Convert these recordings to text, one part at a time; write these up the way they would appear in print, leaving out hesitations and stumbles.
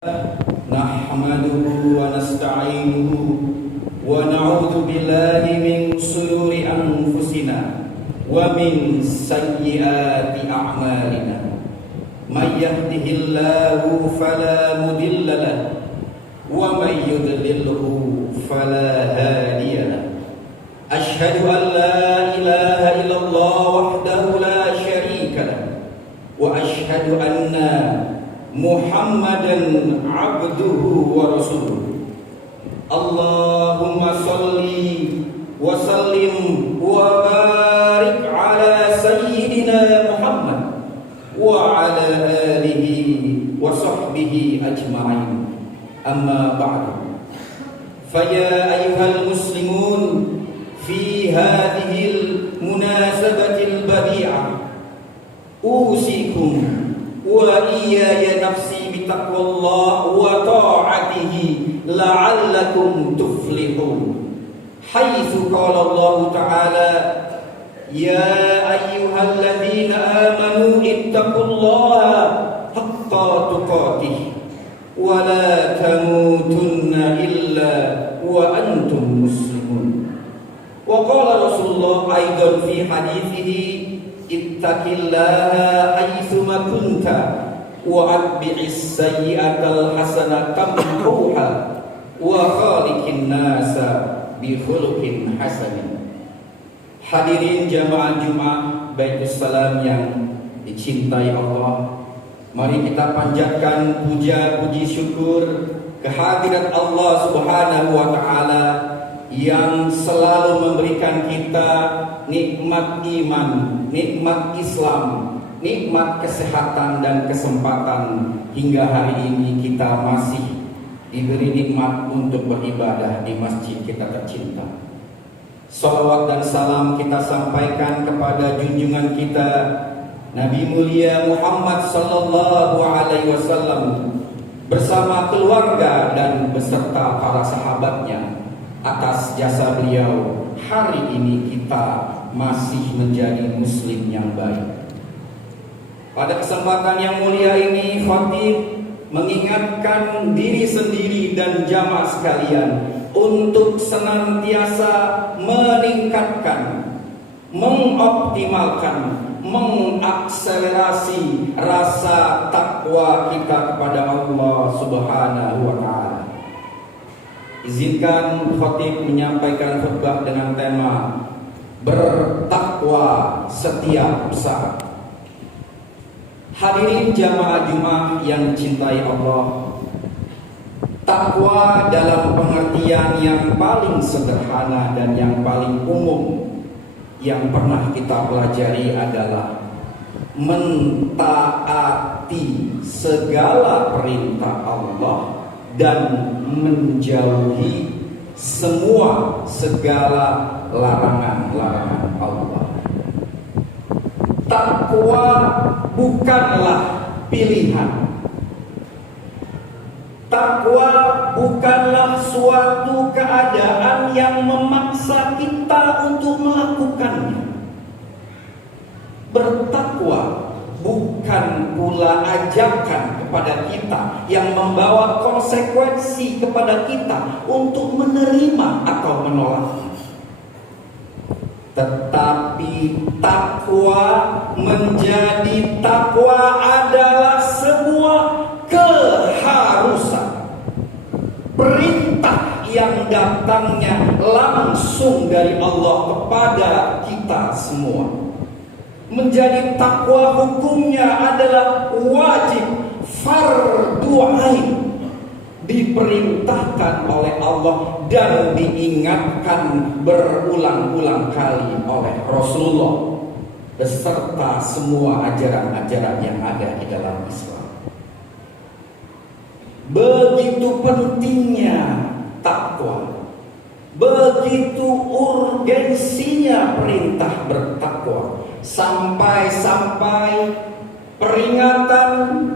نحمده ونستعينه ونعوذ بالله من شرور أنفسنا ومن سيئات أعمالنا من يهده الله فلا مضل له ومن يضلله فلا هادي له أشهد أن لا إله إلا الله وحده لا شريك له وأشهد أن محمدا عبده ورسوله اللهم صل وسلم وبارك على سيدنا محمد وعلى آله وصحبه أجمعين أما بعد فيا أيها المسلمون في هذه المناسبة البديعة أوصيكم وإياي نفسي بتقوى الله وطاعته لعلكم تفلحون حيث قال الله تعالى يا أيها الذين آمنوا اتقوا الله حق تقاته ولا تموتن إلا وأنتم مسلمون وقال رسول الله أيضا في حديثه اتق الله حيثما كنت وأتبع السيئة الحسنة تمحوها وخالق الناس بخلق حسن. Hadirin jamaah Jumat Baitus Salam yang dicintai Allah, mari kita panjatkan puja puji syukur kehadirat Allah Subhanahu wa taala yang selalu memberikan kita nikmat iman, nikmat Islam, nikmat kesehatan dan kesempatan hingga hari ini kita masih diberi nikmat untuk beribadah di masjid kita tercinta. Salawat dan salam kita sampaikan kepada junjungan kita Nabi mulia Muhammad sallallahu alaihi wasallam bersama keluarga dan beserta para sahabatnya. Atas jasa beliau, hari ini kita masih menjadi muslim yang baik. Pada kesempatan yang mulia ini, khatib mengingatkan diri sendiri dan jamaah sekalian untuk senantiasa meningkatkan, mengoptimalkan, mengakselerasi rasa takwa kita kepada Allah Subhanahu wa taala. Izinkan khatib menyampaikan khutbah dengan tema bertakwa setiap saat. Hadirin jamaah Jumat yang dicintai Allah, takwa dalam pengertian yang paling sederhana dan yang paling umum yang pernah kita pelajari adalah mentaati segala perintah Allah dan menjauhi segala larangan-larangan Allah. Takwa bukanlah pilihan. Takwa bukanlah suatu keadaan yang memaksa kita untuk melakukannya. Bertakwa bukan pula ajakan kepada kita yang membawa konsekuensi kepada kita untuk menerima atau menolak. Tetapi takwa menjadi takwa adalah sebuah keharusan, perintah yang datangnya langsung dari Allah kepada kita semua. Menjadi takwa hukumnya adalah wajib, fardu ain, diperintahkan oleh Allah dan diingatkan berulang-ulang kali oleh Rasulullah beserta semua ajaran-ajaran yang ada di dalam Islam. Begitu pentingnya takwa, begitu urgensinya perintah bertakwa, sampai-sampai peringatan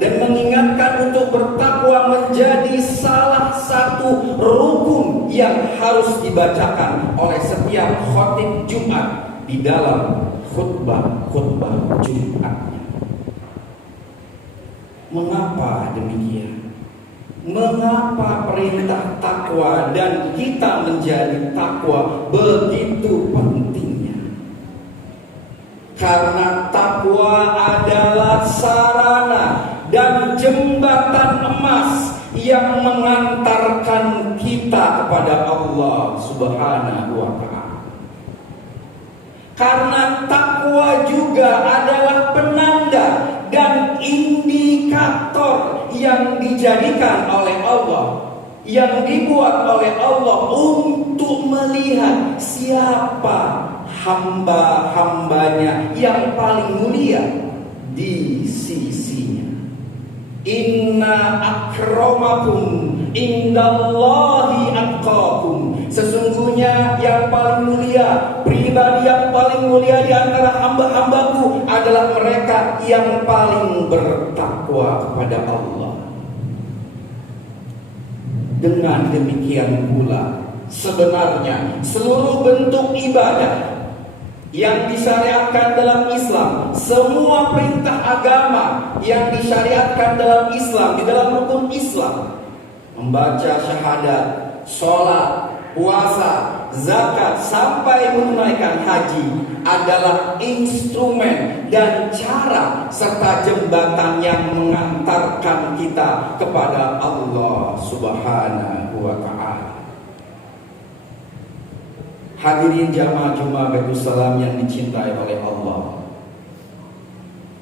dan mengingatkan untuk bertakwa menjadi salah satu rukun yang harus dibacakan oleh setiap khatib Jumat di dalam khutbah Jumatnya. Mengapa demikian? Mengapa perintah takwa dan kita menjadi takwa begitu pentingnya? Karena takwa adalah sarana dan jembatan emas yang mengantarkan kita kepada Allah Subhanahu wa Ta'ala. Karena takwa juga adalah penanda dan indikator yang dijadikan oleh Allah, yang dibuat oleh Allah untuk melihat siapa hamba-hambanya yang paling mulia di sisinya. Inna akramakum indallahi atqakum. Sesungguhnya yang paling mulia, pribadi yang paling mulia di antara hamba-hambaku adalah mereka yang paling bertakwa kepada Allah. Dengan demikian pula, sebenarnya seluruh bentuk ibadah yang disyariatkan dalam Islam, semua perintah agama yang disyariatkan dalam Islam, di dalam rukun Islam, membaca syahadat, sholat, puasa, zakat, sampai menunaikan haji, adalah instrumen dan cara serta jembatan yang mengantarkan kita kepada Allah Subhanahu wa Ta'ala. Hadirin jamaah Jumat Salam yang dicintai oleh Allah.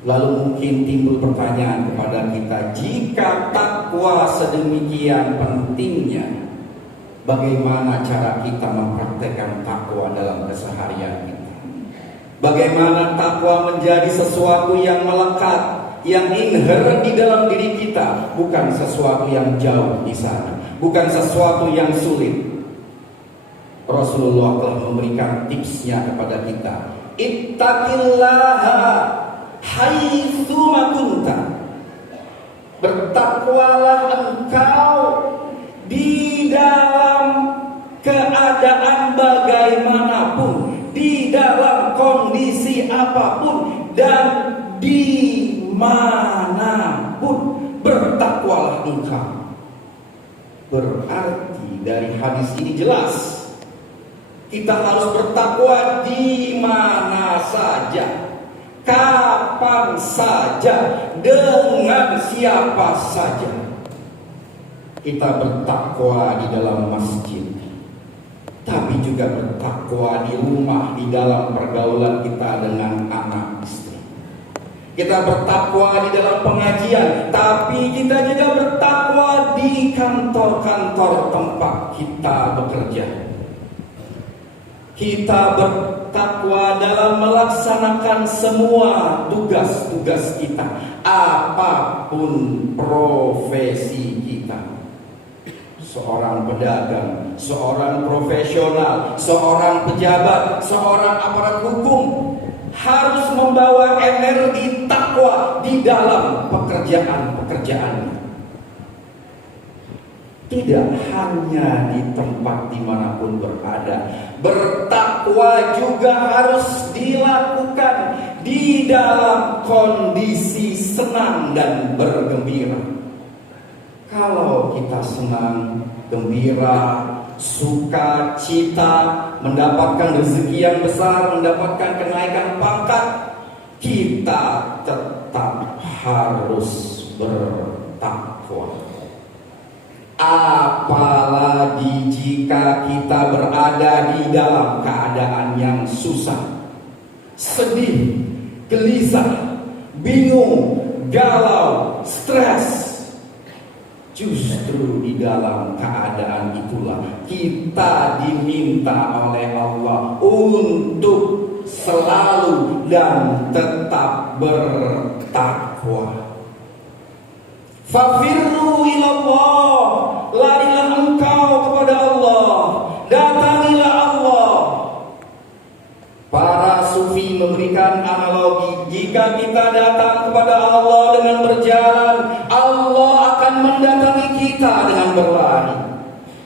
Lalu mungkin timbul pertanyaan kepada kita, jika takwa sedemikian pentingnya, bagaimana cara kita mempraktekkan takwa dalam keseharian kita? Bagaimana takwa menjadi sesuatu yang melekat, yang inherent di dalam diri kita, bukan sesuatu yang jauh di sana, bukan sesuatu yang sulit. Rasulullah telah memberikan tipsnya kepada kita. Ittaqillaha haitsu ma kunta. Bertakwalah engkau di dalam keadaan bagaimanapun, di dalam kondisi apapun, dan di manapun. Bertakwalah engkau. Berarti dari hadis ini jelas, kita harus bertakwa di mana saja, kapan saja, dengan siapa saja. Kita bertakwa di dalam masjid, tapi juga bertakwa di rumah, di dalam pergaulan kita dengan anak istri. Kita bertakwa di dalam pengajian, tapi kita juga bertakwa di kantor-kantor tempat kita bekerja. Kita bertakwa dalam melaksanakan semua tugas-tugas kita, apapun profesi kita. Seorang pedagang, seorang profesional, seorang pejabat, seorang aparat hukum harus membawa energi takwa di dalam pekerjaan-pekerjaannya. Tidak hanya di tempat dimanapun berada, bertakwa juga harus dilakukan di dalam kondisi senang dan bergembira. Kalau kita senang, gembira, suka cita, mendapatkan rezeki yang besar, mendapatkan kenaikan pangkat, kita tetap harus bertakwa. Apalagi jika kita berada di dalam keadaan yang susah, sedih, gelisah, bingung, galau, stres. Justru di dalam keadaan itulah kita diminta oleh Allah untuk selalu dan tetap bertakwa. Fafirru ilallah, larilah engkau kepada Allah, datangilah Allah. Para sufi memberikan analogi, jika kita datang kepada Allah dengan berjalan, Allah akan mendatangi kita dengan berlari.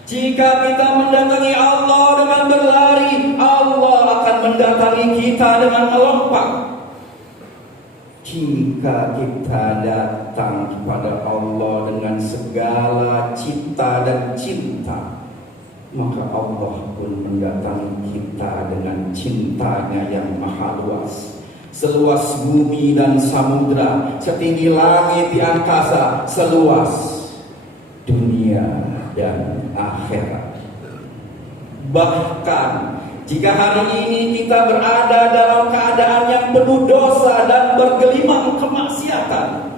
Jika kita mendatangi Allah dengan berlari, Allah akan mendatangi kita dengan melompat. Jika kita datang kepada Allah dengan segala cita dan cinta, maka Allah pun mendatangi kita dengan cintanya yang maha luas. Seluas bumi dan samudra, setinggi langit di angkasa, seluas dunia dan akhirat. Bahkan jika hari ini kita berada dalam keadaan yang penuh dosa dan bergelimang kemaksiatan,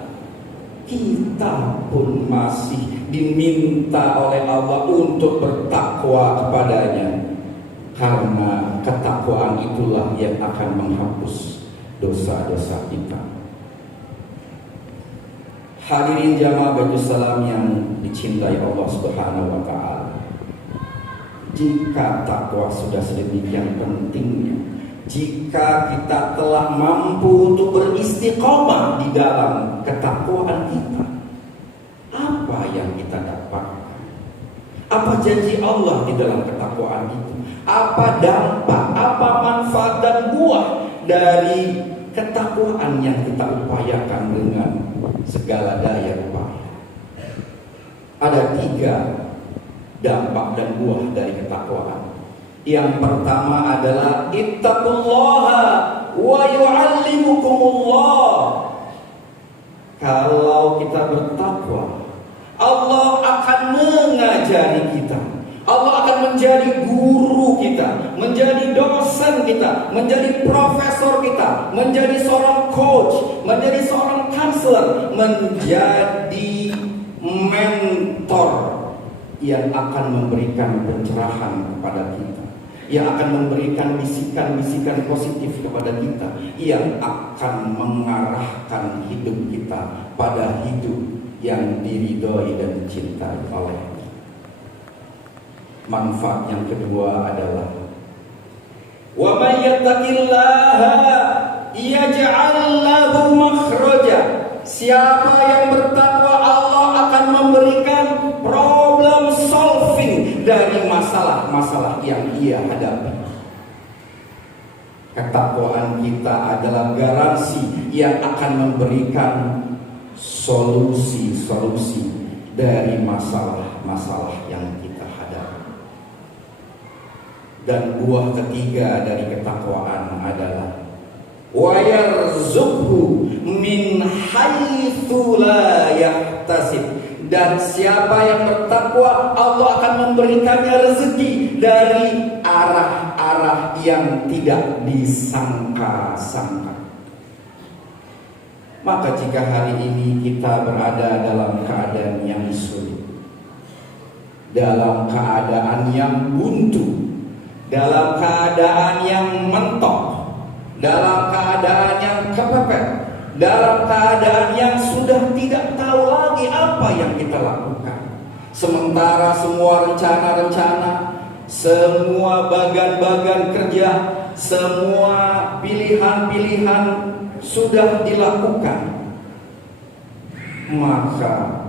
kita pun masih diminta oleh Allah untuk bertakwa kepadanya, karena ketakwaan itulah yang akan menghapus dosa-dosa kita. Hadirin jamaah Baitus Salam yang dicintai Allah Subhanahu wa taala. Jika takwa sudah sedemikian pentingnya, jika kita telah mampu untuk beristiqomah di dalam ketakwaan kita, apa yang kita dapatkan? Apa janji Allah di dalam ketakwaan itu? Apa dampak, apa manfaat dan buah dari ketakwaan yang kita upayakan dengan segala daya upaya? Ada 3 dampak dan buah dari ketakwaan. Yang pertama adalah ittaqullaha wa yu'allimukumullah. Kalau kita bertakwa, Allah akan mengajari kita. Allah akan menjadi guru kita, menjadi dosen kita, menjadi profesor kita, menjadi seorang coach, menjadi seorang counselor, menjadi mentor yang akan memberikan pencerahan kepada kita, yang akan memberikan bisikan-bisikan positif kepada kita, yang akan mengarahkan hidup kita pada hidup yang diridhoi dan dicintai oleh. Manfaat yang kedua adalah wa may yattaqillaha yaj'al lahu makhraja. Siapa yang bertakwa, Allah akan memberikan problem solving dari masalah-masalah yang ia hadapi. Ketakwaan kita adalah garansi yang akan memberikan solusi-solusi dari masalah-masalah yang kita hadapi. Dan buah ketiga dari ketakwaan adalah wa yarzuqhu min haitsu la yahtasib. Dan siapa yang bertakwa, Allah akan memberikannya rezeki dari arah-arah yang tidak disangka-sangka. Maka jika hari ini kita berada dalam keadaan yang sulit, dalam keadaan yang buntu, dalam keadaan yang mentok, dalam keadaan yang kepepet, dalam keadaan yang sudah tidak tahu lagi apa yang kita lakukan, sementara semua rencana-rencana, semua bagan-bagan kerja, semua pilihan-pilihan sudah dilakukan, maka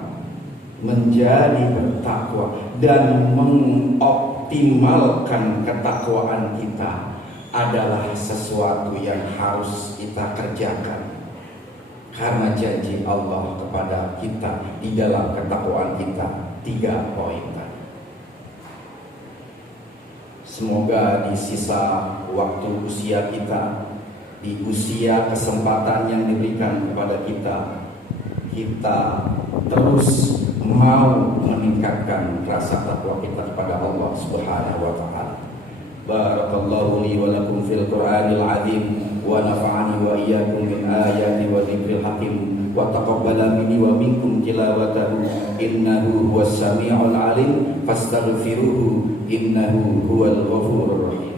menjadi bertakwa dan mengoptimalkan ketakwaan kita adalah sesuatu yang harus kita kerjakan, karena janji Allah kepada kita di dalam ketakwaan kita 3 poin tadi. Semoga di sisa waktu usia kita, di usia kesempatan yang diberikan kepada kita, kita terus mau meningkatkan rasa takwa kita kepada Allah Subhanahu wa taala. Barakallahu li wa lakum fil Qur'anil azim wa nafa'ani wa iyyakum min ayati wa dzikril hakim wa taqabbala minni wa minkum tilawatahu innahu huwas samiul alim fastaghfiruhu innahu huwal ghafurur rahim.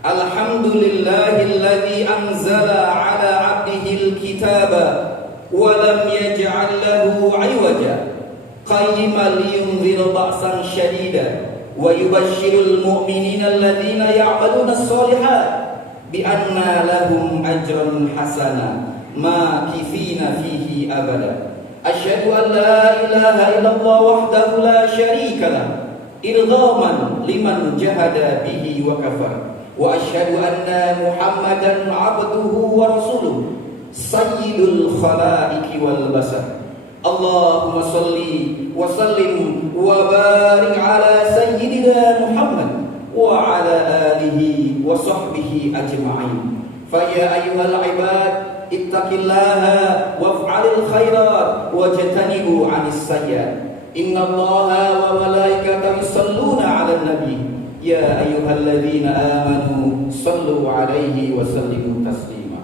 Alhamdulillahilladzi anzala ala 'abdihil kitaba wa lam yaj'al lahu 'iwaja qayyiman liyunzira ba'san shadida wa yubashshirul mu'minina alladzina ya'maluna shalihat bi anna lahum ajran hasana makithina fihi abada Asyhadu an la ilaha illallah wahdahu la syarika lah, irghaman liman jahada bihi wa kafar. Wa asyhadu anna Muhammadan abduhu wa rasuluh, sayyidul khalaiqi wal basar. Allahumma salli wa sallim wa barik ala sayyidina Muhammad wa ala alihi wa sahbihi ajma'in. Fa ya ayyuhal ibad, ittaqillaha waf'alil khairat wajtanibu 'anis sayyi'at. Innallaha wa malaikatahu yusholluna 'alan nabi. Ya ayyuhalladzina amanu shallu 'alaihi wa sallimu taslima.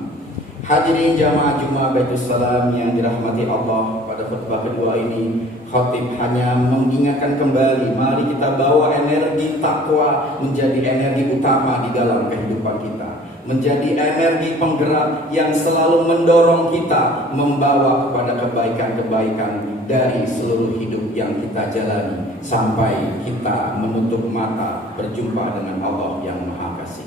Hadirin jamaah Jumat Baitul Salam yang dirahmati Allah, pada khutbah kedua ini khatib hanya mengingatkan kembali, mari kita bawa energi takwa menjadi energi utama di dalam kehidupan kita, menjadi energi penggerak yang selalu mendorong kita membawa kepada kebaikan-kebaikan dari seluruh hidup yang kita jalani sampai kita menutup mata berjumpa dengan Allah yang Maha Kasih.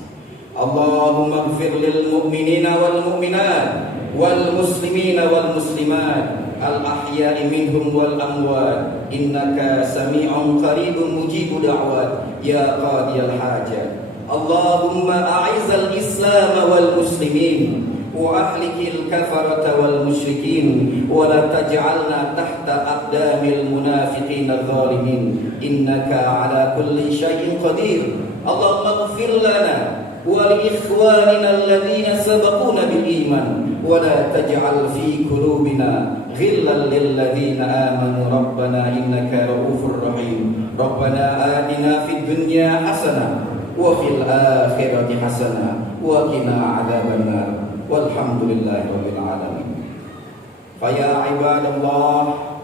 Allahumma ighfir lil mu'minina wal mu'minat wal muslimina wal muslimat al ahya'i minhum wal amwat innaka sami'un qaribun mujibu da'wat ya qadiyal hajat. Allahumma a'izal islam wal muslimin wa ahlikil kafarata wal musyrikin wa la taj'alna tahta aqdamil munafiqin adh-dhalimin innaka ala kulli syai'in qadir. Allahumma ighfir lana wa li ikhwanina alladhina sabaquna bil iman wa la taj'al fi qulubina ghillan lil ladzina amanu rabbana innaka ra'ufur rahim. Rabbana atina fid dunya hasanah wa fil akhirati hasanah wa qina adzabannar. Walhamdulillahi rabbil alamin. Fa ya ibadallah,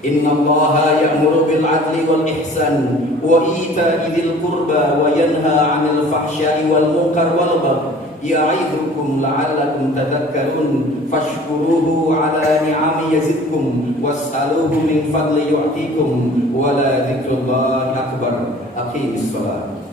innallaha ya'muru bil 'adli wal ihsan wa ita'i dzil qurba wa yanha 'anil fahsya'i wal munkar wal baghi ya'idzukum la'allakum tadhakkarun. Fashkuruhu 'ala ni'ami yazidkum was'aluhu min fadli yu'tikum wa la dzikrullahi akbar. Aqimis shalah.